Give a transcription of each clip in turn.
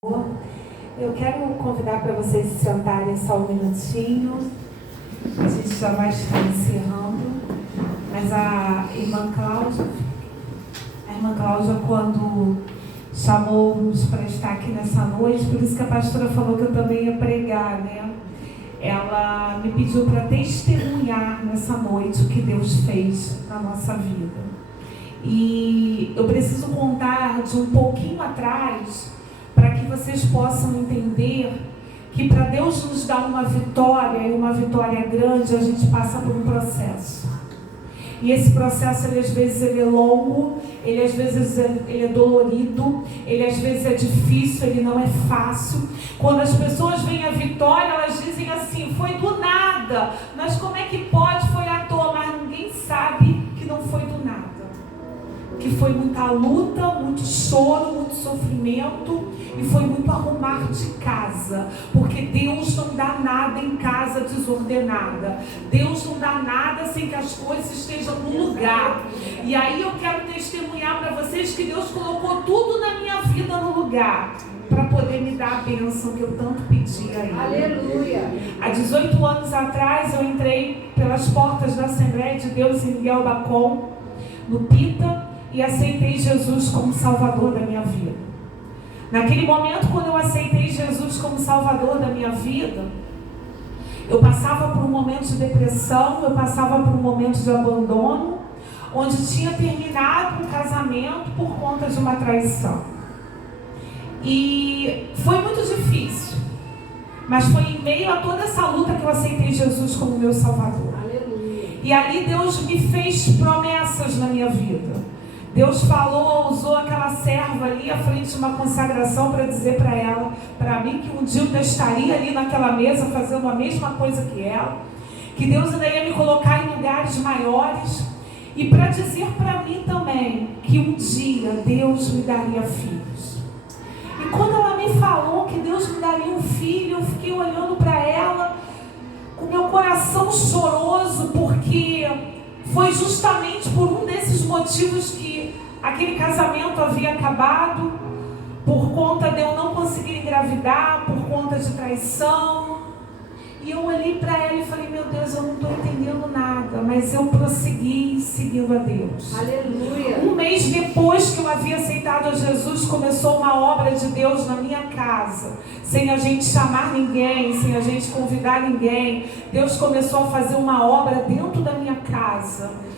Eu quero convidar para vocês se sentarem só um minutinho. A gente já vai estar encerrando. Mas a irmã Cláudia, quando chamou-nos para estar aqui nessa noite, por isso que a pastora falou que eu também ia pregar, né? Ela me pediu para testemunhar nessa noite o que Deus fez na nossa vida. E eu preciso contar de um pouquinho atrás, para que vocês possam entender que para Deus nos dar uma vitória, e uma vitória grande, a gente passa por um processo. E esse processo, às vezes ele é longo, às vezes ele é dolorido, às vezes é difícil, ele não é fácil. Quando as pessoas veem a vitória, elas dizem assim, foi do nada, mas como é que pode, foi à toa, mas ninguém sabe que não foi do nada. Que foi muita luta, muito choro, muito sofrimento e foi muito arrumar de casa, porque Deus não dá nada em casa desordenada. Deus não dá nada sem que as coisas estejam no lugar. E aí eu quero testemunhar para vocês que Deus colocou tudo na minha vida no lugar, para poder me dar a bênção que eu tanto pedi a Ele. Aleluia! Há 18 anos atrás eu entrei pelas portas da Assembleia de Deus em Miguel Bacon, no Pita, e aceitei Jesus como Salvador da minha vida. Naquele momento, quando eu aceitei Jesus como Salvador da minha vida, eu passava por um momento de depressão, eu passava por um momento de abandono, onde tinha terminado um casamento por conta de uma traição. E foi muito difícil, mas foi em meio a toda essa luta que eu aceitei Jesus como meu Salvador. Aleluia. E ali Deus me fez promessas na minha vida. Deus falou, usou aquela serva ali à frente de uma consagração para dizer para ela, para mim, que um dia eu estaria ali naquela mesa fazendo a mesma coisa que ela, que Deus ainda ia me colocar em lugares maiores, e para dizer para mim também que um dia Deus me daria filhos. E quando ela me falou que Deus me daria um filho, eu fiquei olhando para ela com meu coração choroso, porque foi justamente por um desses motivos que aquele casamento havia acabado, por conta de eu não conseguir engravidar, por conta de traição. E eu olhei para ela e falei, meu Deus, eu não estou entendendo nada, mas eu prossegui seguindo a Deus. Aleluia! Um mês depois que eu havia aceitado a Jesus, começou uma obra de Deus na minha casa, sem a gente chamar ninguém, sem a gente convidar ninguém. Deus começou a fazer uma obra dentro da minha casa.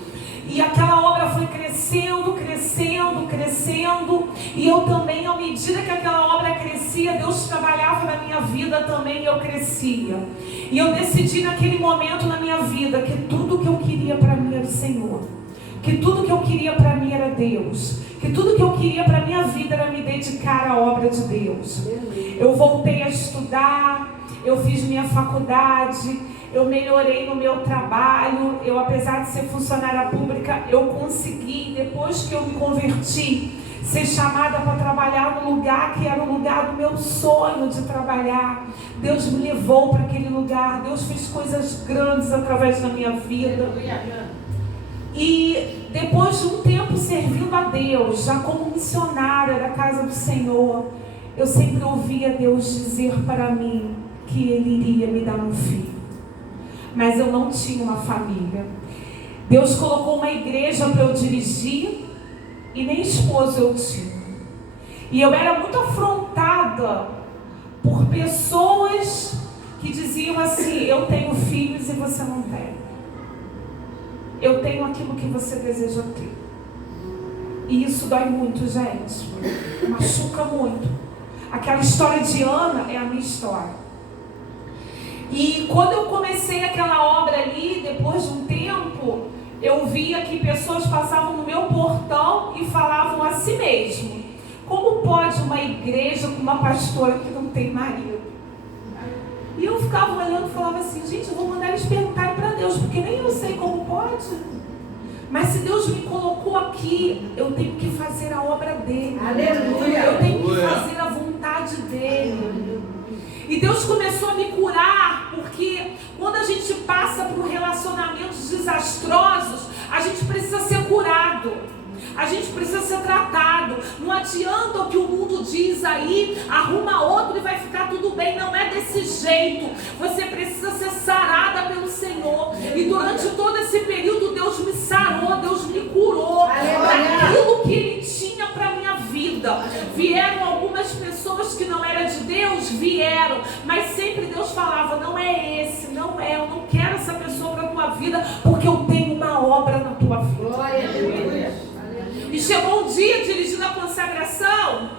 E aquela obra foi crescendo, crescendo, crescendo. E eu também, à medida que aquela obra crescia, Deus trabalhava na minha vida também e eu crescia. E eu decidi naquele momento na minha vida que tudo que eu queria para mim era o Senhor. Que tudo que eu queria para mim era Deus. Que tudo que eu queria para minha vida era me dedicar à obra de Deus. Eu voltei a estudar, eu fiz minha faculdade, eu melhorei no meu trabalho. Eu, apesar de ser funcionária pública, eu consegui, depois que eu me converti, ser chamada para trabalhar no lugar que era o lugar do meu sonho de trabalhar. Deus me levou para aquele lugar. Deus fez coisas grandes através da minha vida. E depois de um tempo servindo a Deus, já como missionária da casa do Senhor, eu sempre ouvia Deus dizer para mim que Ele iria me dar um filho. Mas eu não tinha uma família. Deus colocou uma igreja para eu dirigir e nem esposo eu tinha. E eu era muito afrontada por pessoas que diziam assim, eu tenho filhos e você não tem. Eu tenho aquilo que você deseja ter. E isso dói muito, gente. Machuca muito. Aquela história de Ana é a minha história. E quando eu comecei aquela obra ali, depois de um tempo, eu via que pessoas passavam no meu portão e falavam a si mesmo, como pode uma igreja com uma pastora que não tem marido? E eu ficava olhando e falava assim, gente, eu vou mandar eles perguntarem para Deus, porque nem eu sei como pode. Mas se Deus me colocou aqui, eu tenho que fazer a obra dele. Aleluia! Eu tenho que fazer a vontade dele. E Deus começou a me curar, porque quando a gente passa por relacionamentos desastrosos, a gente precisa ser curado. A gente precisa ser tratado. Não adianta o que o mundo diz aí, arruma outro e vai ficar tudo bem. Não é desse jeito. Você precisa ser sarada pelo Senhor. E durante todo esse período, Deus me sarou, Deus me curou daquilo que Ele tinha para minha vida. Vieram algumas pessoas que não eram de Deus, vieram, mas sempre Deus falava: não é esse, não é, eu não quero essa pessoa para a tua vida, porque eu tenho uma obra na tua vida. Glória a Deus. E chegou um dia dirigindo a consagração.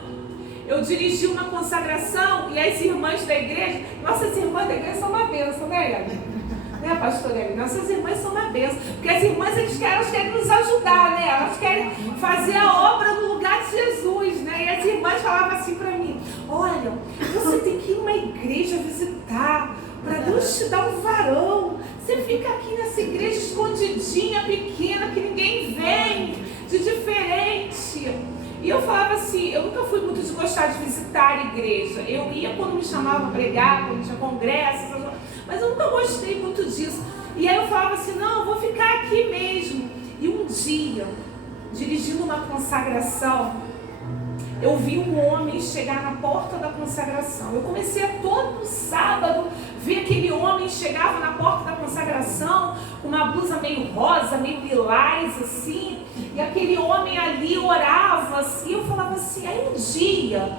Eu dirigi uma consagração e as irmãs da igreja, nossas irmãs da igreja são uma bênção, né, Gabi? Né, pastora Eli? Nossas irmãs são uma bênção. Porque as irmãs, elas querem nos ajudar, né? Elas querem fazer a obra no lugar de Jesus, né? E as irmãs falavam assim para mim: olha, você tem que ir numa igreja visitar, para Deus te dar um varão. Você fica aqui nessa igreja escondidinha, pequena, que ninguém vem, de diferente. E eu falava assim, eu nunca fui muito de gostar de visitar a igreja. Eu ia quando me chamavam para pregar, quando tinha congressos, mas eu nunca gostei muito disso. E aí eu falava assim: não, eu vou ficar aqui mesmo. E um dia, dirigindo uma consagração, eu vi um homem chegar na porta da consagração. Eu comecei a todo sábado ver aquele homem chegava na porta da consagração com uma blusa meio rosa, meio lilás, assim. E aquele homem ali orava assim. Eu falava assim. Aí um dia,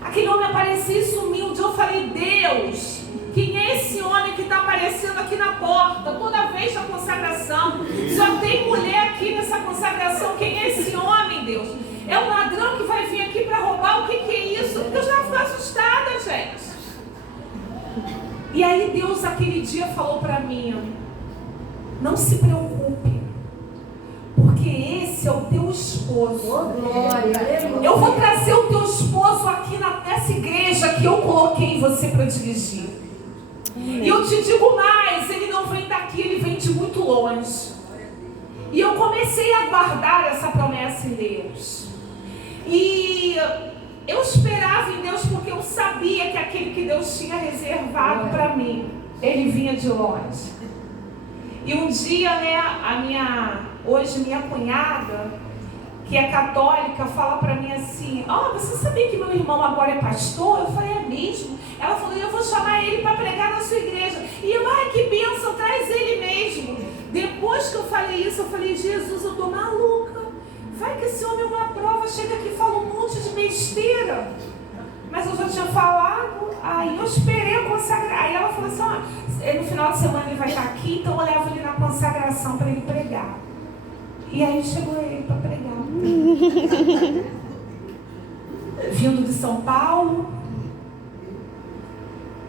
aquele homem aparecia e sumiu. Um dia eu falei: Deus, quem é esse homem que está aparecendo aqui na porta toda vez na consagração? Só tem mulher aqui nessa consagração. Quem é esse homem, Deus? É um ladrão que vai vir aqui para roubar? O que é isso? Eu já fui assustada, gente. E aí Deus aquele dia falou para mim: não se preocupe, porque esse é o teu esposo. Eu vou trazer o teu esposo aqui nessa igreja que eu coloquei você para dirigir. E eu te digo mais, ele não vem daqui, ele vem de muito longe. E eu comecei a guardar essa promessa em Deus. E eu esperava em Deus porque eu sabia que aquele que Deus tinha reservado para mim, ele vinha de longe. E um dia, né, hoje minha cunhada, que é católica, fala para mim assim: ó, você sabia que meu irmão agora é pastor? Eu falei: é mesmo? Ela falou: eu vou chamar ele para pregar na sua igreja. E eu: ai, que bênção, traz ele mesmo. Depois que eu falei isso, eu falei: Jesus, eu tô maluca. Vai que esse homem é uma prova, chega aqui e fala um monte de besteira. Mas eu já tinha falado, aí eu esperei a consagrar. Aí ela falou assim: ó, no final de semana ele vai estar aqui, então eu levo ele na consagração para ele pregar. E aí chegou ele para pregar. Vindo de São Paulo,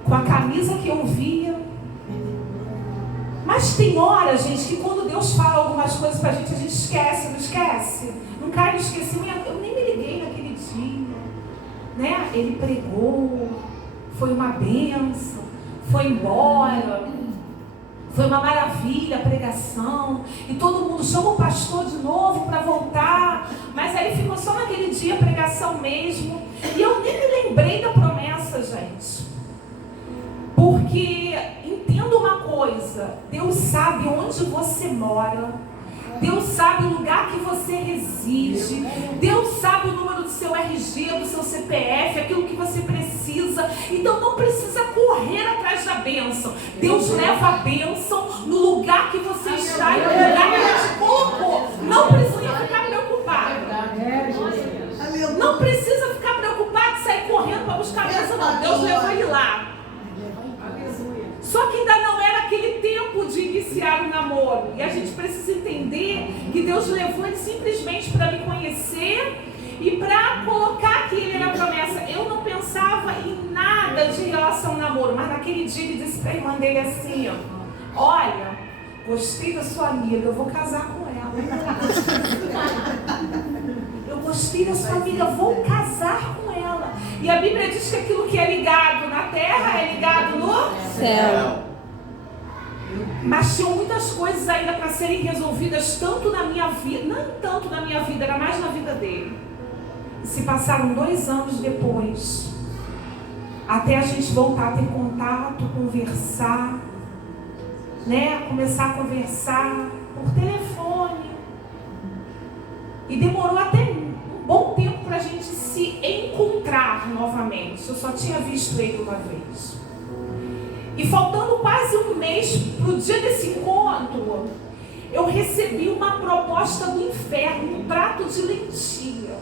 com a camisa que eu via. Mas tem hora, gente, que quando Deus fala algumas coisas pra gente, a gente esquece, não esquece? Não cai no esquecimento. Eu nem me liguei naquele dia, né? Ele pregou, foi uma bênção, foi embora, foi uma maravilha a pregação, e todo mundo chama o pastor de novo para voltar, mas aí ficou só naquele dia a pregação mesmo, e eu nem me lembrei da promessa, gente. Porque entenda uma coisa, Deus sabe onde você mora, Deus sabe o lugar que você reside, Deus sabe o número do seu RG, do seu CPF, aquilo que você precisa. Então não precisa correr atrás da bênção. Deus leva a bênção no lugar que você está e no lugar que Ele te colocou. Não precisa ficar preocupado. Não precisa ficar preocupado e sair correndo para buscar a bênção, não. Deus levou ele lá. Só que ainda não era aquele tempo de iniciar o namoro. E a gente precisa entender que Deus levou ele simplesmente para me conhecer e para colocar que ele era a promessa. Eu não pensava em nada de relação ao namoro, mas naquele dia ele disse para a irmã dele assim: olha, gostei da sua amiga, eu vou casar com ela. Eu gostei da sua amiga, vou casar com ela. E a Bíblia diz que aquilo que é ligado na terra é ligado no céu. Mas tinham muitas coisas ainda para serem resolvidas, tanto na minha vida, não tanto na minha vida, era mais na vida dele. Se passaram 2 anos depois, até a gente voltar a ter contato, conversar, né? Começar a conversar por telefone. E demorou até um bom tempo para a gente se encontrar novamente. Eu só tinha visto ele uma vez. E faltando quase um mês para o dia desse encontro, eu recebi uma proposta do inferno, um prato de lentilha.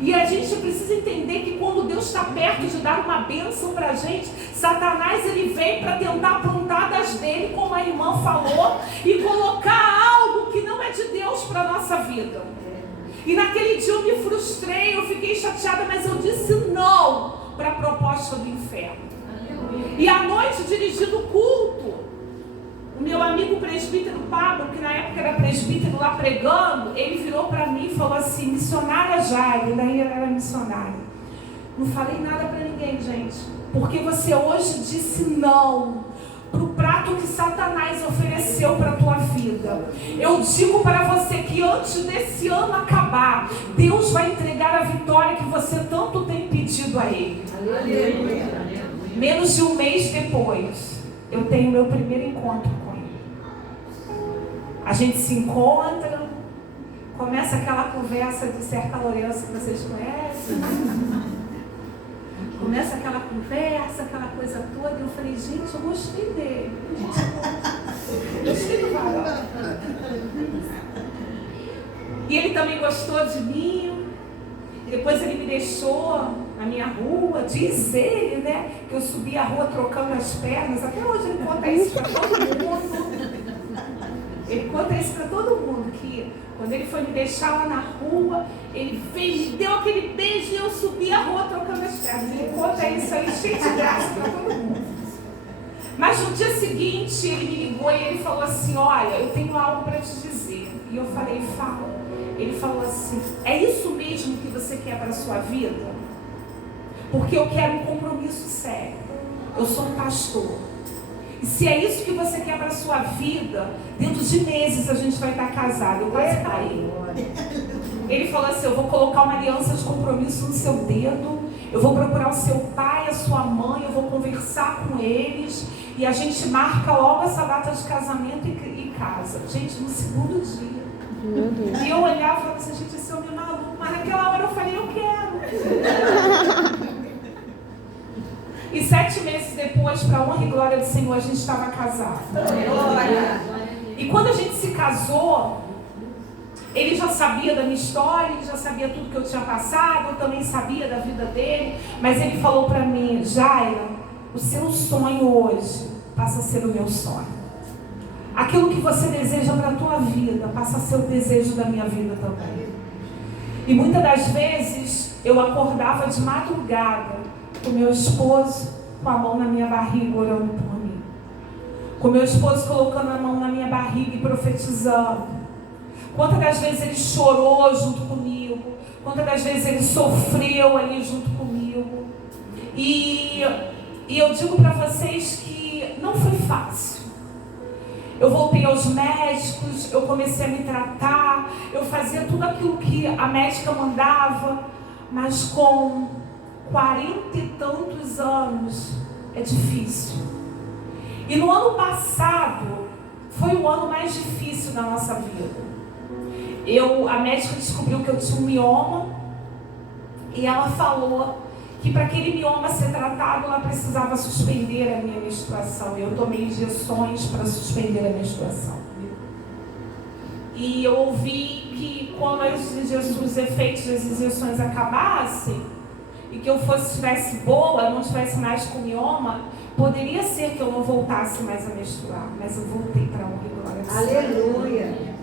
E a gente precisa entender que quando Deus está perto de dar uma bênção para a gente, Satanás ele vem para tentar aprontar das dele, como a irmã falou, e colocar algo que não é de Deus para a nossa vida. E naquele dia eu me frustrei, eu fiquei chateada, mas eu disse não para a proposta do inferno. E à noite, dirigindo o culto, o meu amigo presbítero Pablo, que na época era presbítero lá pregando, ele virou para mim e falou assim: missionária Jairo, daí ela era missionária. Não falei nada para ninguém, gente, porque você hoje disse não para o prato que Satanás ofereceu para a tua vida. Eu digo para você que antes desse ano acabar, Deus vai entregar a vitória que você tanto tem pedido a Ele. Aleluia. Menos de um mês depois, eu tenho meu primeiro encontro com Ele. A gente se encontra, começa aquela conversa de certa Lourenço que vocês conhecem. Começa aquela conversa, aquela coisa toda. E eu falei, gente, eu gostei dele. Eu gostei do varão. E ele também gostou de mim. Depois ele me deixou na minha rua. Diz ele, né, que eu subi a rua trocando as pernas. Até hoje ele conta isso para todo mundo. Ele conta isso para todo mundo, que quando ele foi me deixar lá na rua, ele veio, me deu aquele beijo e eu subi a rua trocando as pernas. Ele conta isso aí cheio de graça para todo mundo. Mas no dia seguinte ele me ligou e ele falou assim: olha, eu tenho algo para te dizer. E eu falei: fala. Ele falou assim: é isso mesmo que você quer para a sua vida? Porque eu quero um compromisso sério. Eu sou um pastor. E se é isso que você quer para a sua vida, dentro de meses a gente vai estar casado. Eu quase caí. Ele falou assim: eu vou colocar uma aliança de compromisso no seu dedo, eu vou procurar o seu pai, a sua mãe, eu vou conversar com eles e a gente marca logo essa data de casamento e casa. Gente, no segundo dia. E eu olhava e falava assim: gente, esse homem é maluco. Mas naquela hora eu falei: eu quero. E 7 meses depois, para a honra e glória do Senhor, a gente estava casado. E quando a gente se casou, ele já sabia da minha história, ele já sabia tudo que eu tinha passado, eu também sabia da vida dele. Mas ele falou para mim: Jaira, o seu sonho hoje passa a ser o meu sonho. Aquilo que você deseja para a tua vida passa a ser o desejo da minha vida também. E muitas das vezes eu acordava de madrugada com meu esposo com a mão na minha barriga orando por mim. Com meu esposo colocando a mão na minha barriga e profetizando. Quantas das vezes ele chorou junto comigo. Quantas das vezes ele sofreu ali junto comigo. E eu digo para vocês que não foi fácil. Eu voltei aos médicos, eu comecei a me tratar, eu fazia tudo aquilo que a médica mandava, mas com 40 e tantos anos é difícil. E no ano passado foi o ano mais difícil da nossa vida. A médica descobriu que eu tinha um mioma e ela falou que para aquele mioma ser tratado ela precisava suspender a minha menstruação. Eu tomei injeções para suspender a menstruação. E eu ouvi que quando os efeitos das injeções acabassem e que eu estivesse boa, não estivesse mais com mioma, poderia ser que eu não voltasse mais a menstruar, mas eu voltei para a honra e glória do Senhor. Aleluia!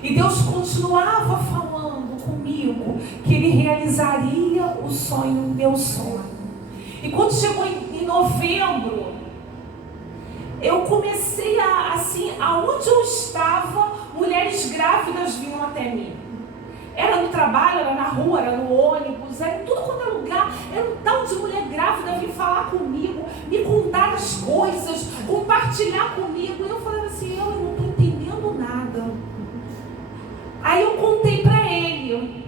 E Deus continuava falando comigo que Ele realizaria o sonho, o meu sonho. E quando chegou em novembro, eu comecei aonde eu estava, mulheres grávidas vinham até mim. Era no trabalho, era na rua, era no ônibus, era em tudo quanto é lugar. Era um tal de mulher grávida vir falar comigo, me contar as coisas, compartilhar comigo. E eu falava assim: eu não estou entendendo nada. Aí eu contei para ele.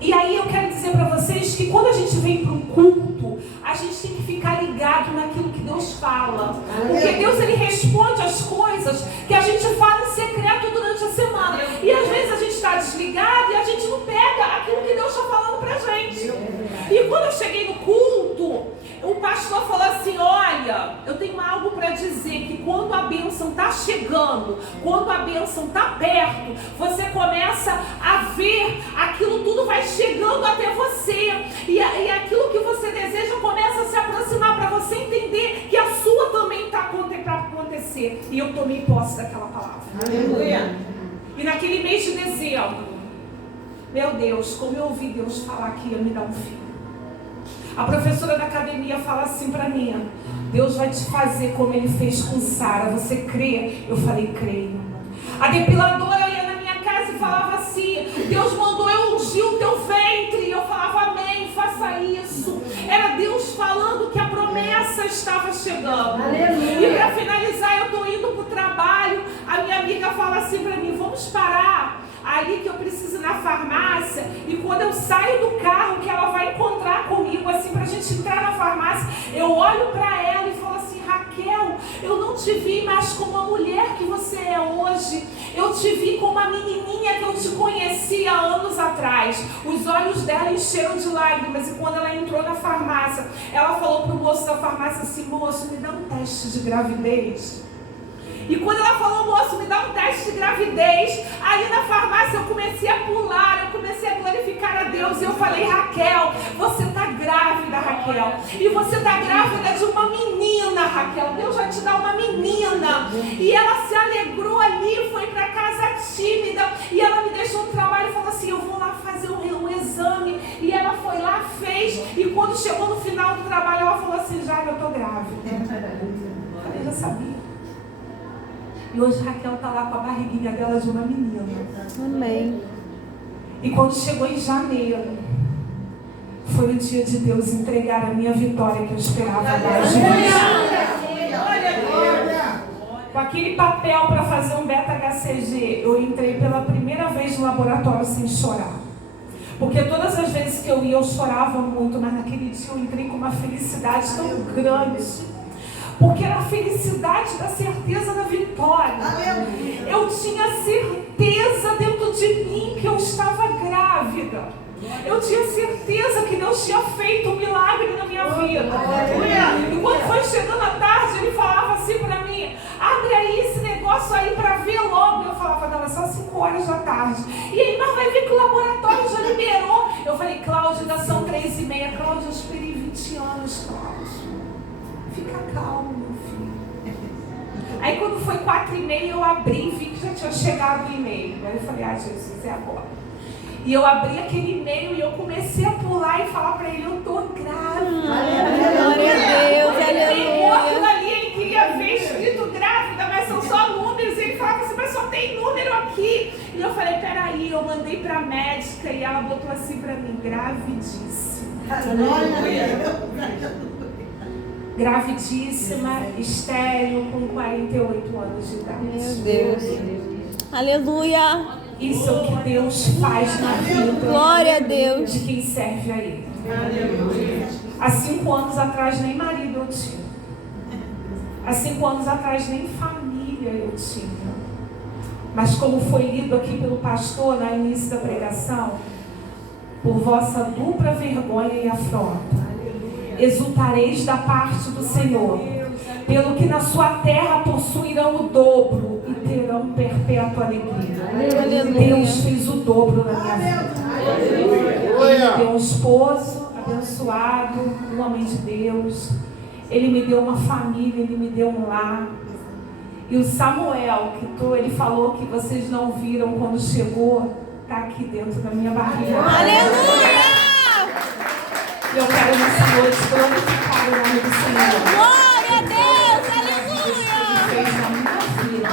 E aí eu quero dizer para vocês que quando a gente vem para um culto, a gente tem que ficar ligado naquilo que Deus fala. Porque Deus, Ele responde as coisas que a gente fala em secreto durante a semana. E às vezes a gente está desligado e a gente não pega aquilo que Deus está falando pra gente. E quando eu cheguei no culto, o pastor falou assim: olha, eu tenho algo para dizer, que quando a bênção está chegando, quando a bênção está perto, você começa a ver aquilo tudo vai chegando até você, e aquilo que você deseja começa a se aproximar, para você entender que a sua também está para acontecer. E eu tomei posse daquela palavra. Aleluia. E naquele mês de dezembro, meu Deus, como eu ouvi Deus falar que ia me dar um filho. A professora da academia fala assim para mim: Deus vai te fazer como Ele fez com Sara. Você crê? Eu falei: creio. A depiladora ia na minha casa e falava assim: Deus mandou eu ungir o teu ventre. Eu falava: amém, faça isso. Era Deus falando que a promessa estava chegando. Aleluia. E para finalizar, eu estou indo para o trabalho. A minha amiga fala assim para mim: vamos parar ali que eu preciso ir na farmácia. E quando eu saio do carro, que ela vai encontrar comigo, assim, pra gente entrar na farmácia, eu olho pra ela e falo assim: Raquel, eu não te vi mais como a mulher que você é hoje. Eu te vi como a menininha que eu te conhecia anos atrás. Os olhos dela encheram de lágrimas. E quando ela entrou na farmácia, ela falou pro moço da farmácia assim: moço, me dá um teste de gravidez. E quando ela falou: moço, me dá um teste de gravidez, ali na farmácia eu comecei a pular, eu comecei a glorificar a Deus. E eu falei: Raquel, você está grávida, Raquel. E você está grávida de uma menina, Raquel. Deus vai te dar uma menina. E ela se alegrou ali, foi para casa tímida. E ela me deixou no trabalho e falou assim: eu vou lá fazer um exame. E ela foi lá, fez. E quando chegou no final do trabalho, ela falou assim: já, eu estou grávida. Eu falei: já sabia. E hoje Raquel está lá com a barriguinha dela de uma menina. Amém. E quando chegou em janeiro, foi o dia de Deus entregar a minha vitória que eu esperava mais de Deus. Com aquele papel para fazer um beta-HCG, eu entrei pela primeira vez no laboratório sem chorar. Porque todas as vezes que eu ia, eu chorava muito, mas naquele dia eu entrei com uma felicidade tão grande. Porque era a felicidade da certeza da vitória. Eu tinha certeza dentro de mim que eu estava grávida. Eu tinha certeza que Deus tinha feito um milagre na minha vida. E quando foi chegando a tarde, ele falava assim para mim: abre aí esse negócio aí para ver logo. Eu falava: não, é só 5 horas da tarde. E aí, mas vai ver que o laboratório já liberou. Eu falei: Cláudia, ainda são 3h30. Cláudia, eu esperei 20 anos, Cláudia. Fica calmo, meu filho. Aí quando foi 4h30, eu abri e vi que já tinha chegado o e-mail. Aí eu falei: Jesus, é agora. E eu abri aquele e-mail e eu comecei a pular e falar pra ele: eu tô grávida. Glória a Deus, Ele aquilo ali, ele queria ver escrito grávida, mas são só números. E ele falava assim: mas só tem número aqui. E eu falei: peraí, eu mandei pra médica e ela botou assim pra mim: gravidíssima. Gravidíssima, estéril, com 48 anos de idade. Meu Deus. Aleluia. Isso é o que Deus faz na vida. Glória a Deus. De quem serve a Ele. Há 5 anos atrás nem marido eu tinha. Há 5 anos atrás nem família eu tinha. Mas como foi lido aqui pelo pastor no início da pregação, por vossa dupla vergonha e afronta, exultareis da parte do Senhor, pelo que na sua terra possuirão o dobro e terão perpétua alegria. Aleluia. Deus fez o dobro na minha vida. Ele me deu um esposo abençoado, um homem de Deus. Ele me deu uma família, ele me deu um lar. E o Samuel, ele falou que vocês não viram quando chegou, está aqui dentro da minha barriga. Aleluia! Eu quero nessa noite glorificar o nome do Senhor. Glória a Deus! Aleluia!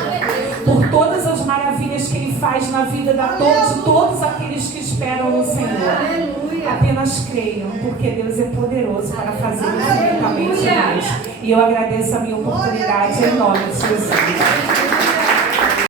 Por todas as maravilhas que Ele faz na vida de todos aqueles que esperam no Senhor. Apenas creiam, porque Deus é poderoso para fazer infinitamente mais. E eu agradeço a minha oportunidade em nome de Jesus.